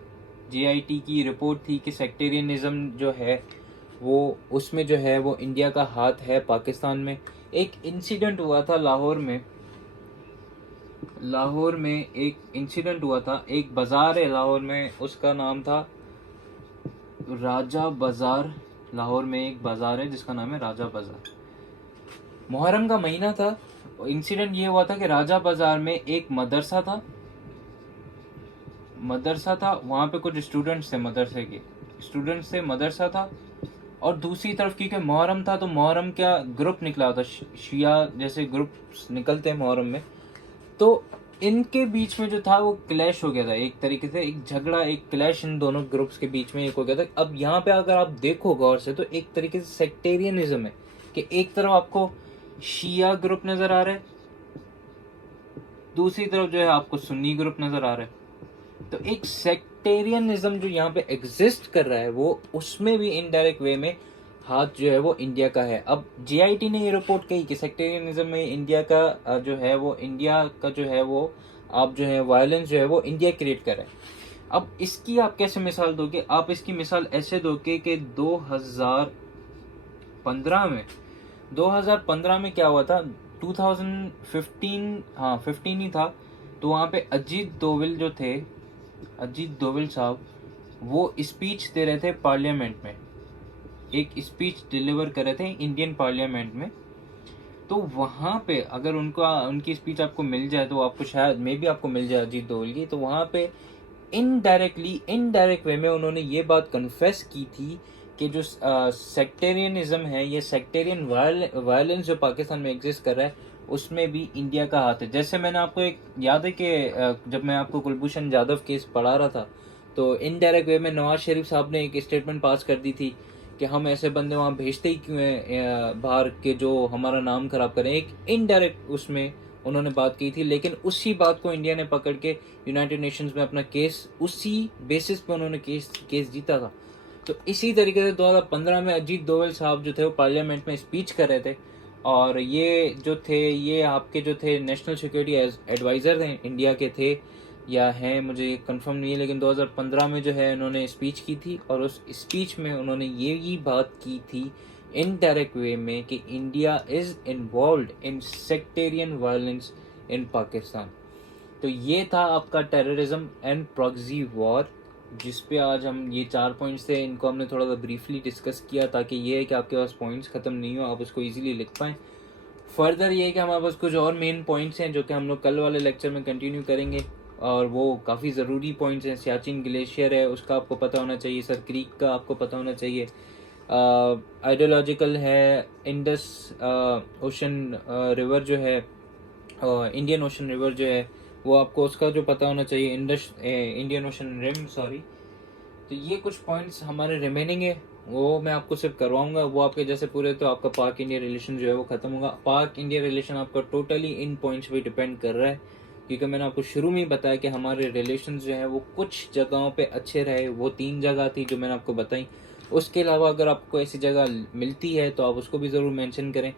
JIT की रिपोर्ट थी कि सेक्टेरियनिज्म जो है वो उसमें जो है वो इंडिया का हाथ है पाकिस्तान में। एक इंसिडेंट हुआ था लाहौर में एक इंसिडेंट हुआ था, एक बाजार है लाहौर में, उसका नाम था राजा बाजार। लाहौर में एक बाजार है जिसका नाम है राजा बाजार। मुहर्रम का महीना था। इंसिडेंट ये हुआ था कि राजा बाजार में एक मदरसा था, वहाँ पे कुछ स्टूडेंट्स थे, मदरसा था, और दूसरी तरफ क्योंकि मुहर्रम था तो मुहर्रम का ग्रुप निकला था, शिया जैसे ग्रुप निकलते हैं मुहर्रम में, तो इनके बीच में जो था वो क्लैश हो गया था, एक तरीके से एक झगड़ा, एक क्लैश इन दोनों ग्रुप्स के बीच में एक हो गया था। अब यहाँ पे अगर आप देखो गौर से तो एक तरीके से सेक्टेरियनिज्म है कि एक तरफ आपको शिया ग्रुप नजर आ रहा है, दूसरी तरफ जो है आपको सुन्नी ग्रुप नजर आ रहा है, तो एक सेक्टेरियनिज्म जो यहाँ पे एग्जिस्ट कर रहा है वो उसमें भी इनडायरेक्ट वे में हाथ जो है वो इंडिया का है। अब JIT ने ये रिपोर्ट कही कि सेक्टेरियनिज्म में इंडिया का जो है वो आप जो है वायलेंस जो है वो इंडिया क्रिएट कर रहा है। अब इसकी आप कैसे मिसाल दोगे, आप इसकी मिसाल ऐसे दोगे कि 2015 में क्या हुआ था, 2015 ही था, तो वहाँ पे अजीत दोवल साहब वो स्पीच दे रहे थे पार्लियामेंट में, एक स्पीच डिलीवर कर रहे थे इंडियन पार्लियामेंट में। तो वहाँ पे अगर उनकी स्पीच आपको मिल जाए तो आपको शायद मे भी आपको मिल जाए अजीत दोवल की, तो वहाँ पे इनडायरेक्ट वे में उन्होंने ये बात कन्फेस की थी कि जो सेक्टेरियनिज्म है, ये सेक्टेरियन वायलेंस जो पाकिस्तान में एग्जिस्ट कर रहा है उसमें भी इंडिया का हाथ है। जैसे मैंने आपको एक याद है कि जब मैं आपको कुलभूषण जाधव केस पढ़ा रहा था तो इनडायरेक्ट वे में नवाज शरीफ साहब ने एक स्टेटमेंट पास कर दी थी कि हम ऐसे बंदे वहाँ भेजते ही क्यों हैं बाहर के जो हमारा नाम खराब करें, एक इनडायरेक्ट उसमें उन्होंने बात की थी। लेकिन उसी बात को इंडिया ने पकड़ के यूनाइटेड नेशंस में अपना केस, उसी बेसिस पे उन्होंने केस जीता था। तो इसी तरीके से 2015 में अजीत दोवल साहब जो थे वो पार्लियामेंट में स्पीच कर रहे थे, और ये जो थे ये आपके जो थे नेशनल सिक्योरिटी एडवाइज़र थे इंडिया के थे या हैं, मुझे कंफर्म नहीं है, लेकिन 2015 में जो है उन्होंने स्पीच की थी और उस स्पीच में उन्होंने ये ही बात की थी इनडायरेक्ट वे में कि India is involved in sectarian violence in Pakistan. तो ये था आपका टेररिज्म एंड प्रॉक्सी वॉर, जिस पे आज हम ये 4 पॉइंट्स थे, इनको हमने थोड़ा सा ब्रीफली डिस्कस किया ताकि ये है कि आपके पास पॉइंट्स ख़त्म नहीं हो, आप उसको इजीली लिख पाएँ। फर्दर ये है कि हमारे पास कुछ और मेन पॉइंट्स हैं जो कि हम लोग कल वाले लेक्चर में कंटिन्यू करेंगे, और वो काफ़ी ज़रूरी पॉइंट्स हैं। सियाचिन ग्लेशियर है, उसका आपको पता होना चाहिए। सर क्रीक का आपको पता होना चाहिए। आइडियोलॉजिकल है, इंडस ओशन रिवर जो है, इंडियन ओशन रिवर जो है, वो आपको उसका जो पता होना चाहिए। Indian Ocean Rim, sorry. तो ये कुछ पॉइंट्स हमारे रिमेनिंग है, वो मैं आपको सिर्फ करवाऊंगा। वो आपके जैसे पूरे, तो आपका पाक इंडिया रिलेशन जो है वो खत्म होगा। पाक इंडिया रिलेशन आपका टोटली इन पॉइंट्स पे डिपेंड कर रहा है, क्योंकि मैंने आपको शुरू में ही बताया कि हमारे रिलेशन जो है वो कुछ जगहों पे अच्छे रहे। वो 3 जगह थी जो मैंने आपको बताई। उसके अलावा अगर आपको ऐसी जगह मिलती है तो आप उसको भी ज़रूर मेंशन करें।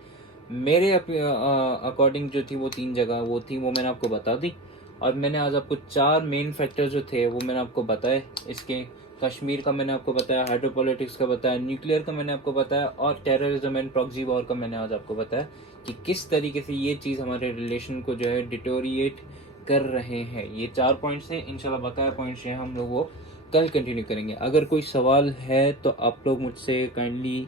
मेरे अकॉर्डिंग जो थी वो 3 जगह वो थी, वो मैंने आपको बता दी। और मैंने आज आपको 4 मेन फैक्टर जो थे वो मैंने आपको बताए। इसके कश्मीर का मैंने आपको बताया, हाइड्रोपॉलिटिक्स का बताया, न्यूक्लियर का मैंने आपको बताया, और टेररिज्म एंड प्रॉक्सी वॉर का मैंने आज आपको बताया कि किस तरीके से ये चीज़ हमारे रिलेशन को जो है डिटोरिएट कर रहे हैं। ये 4 पॉइंट्स हैं। इंशाल्लाह बकाया पॉइंट्स हैं हम लोग वो कल कंटिन्यू करेंगे। अगर कोई सवाल है तो आप लोग मुझसे काइंडली